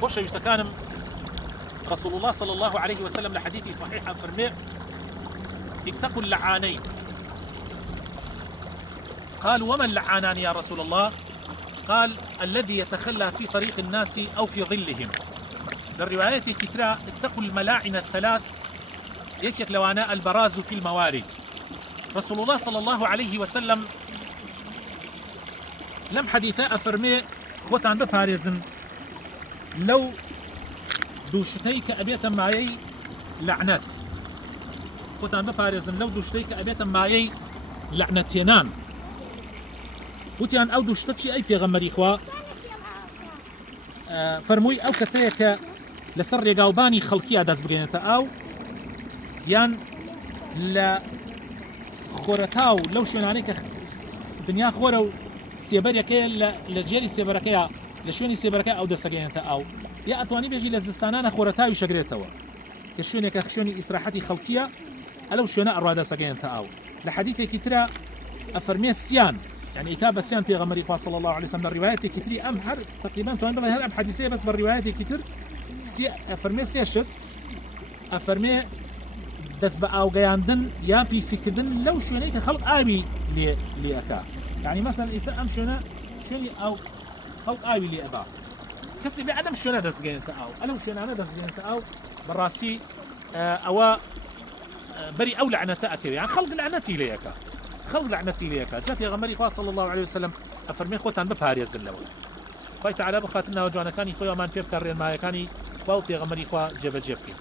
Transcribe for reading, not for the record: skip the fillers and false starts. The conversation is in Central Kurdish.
خوش كان رسول الله صلى الله عليه وسلم لحديث صحيح فرمي اتقوا اللعانين. قالوا وما اللعانان يا رسول الله؟ قال الذي يتخلى في طريق الناس أو في ظلهم. للروايات كترى اتقوا الملاعن الثلاث يكيك لواناء البراز في الموارد. رسول الله صلى الله عليه وسلم لم حديثاء فرمي خوتان بباريزن لو دوشتيك أبيتا معي لعنات، خوتان بباريزن لو دوشتيك أبيتا معي لعنتينان وتيان أو دوشتتشي أي بيغمري خوا فرموي أو كسيك لسر يقاوباني خلقية داز بغينتا أو يان لا خورتاو لو شون عليك دنيا خورو سيبريكي لجيري سيبركيا لشوني سيبركيا أو دسجينتا أو يا أتواني بيجي لزستانانا خورتاو شجرتوا كشوني كخشوني إسراحتي خلقية ألو شونا أروادا سجينتا أو لحديث كتيرا أفرمي السيان يعني إتابة سيان في غمري صلى الله عليه وسلم الروايات كتير أم هر تقريبا توان بلا هر أم حديثية بس بالروايات كتير أفرمي سياشر أفرمي دس بقى وجاندن يا بيسي كدن لو شوني كخلق آبي لأكا يعني مثلا إذا أم شوني أو آبي لأبا كسي بعدم شونا دس جينتا أو ألو شونا أنا دس جينتا أو براسي أو بري أو لعنتا أكيد يعني خلق لعنتي ليكا خلق لعنتي ليكا جاء يا غمري صلى الله عليه وسلم أفرمي خوتان ببهاري الزلوي خوي تعالى بخاتنا وجوانا كاني خويا مان بيب كارين معايا كاني خواو يا غمري خوا جبل جبكي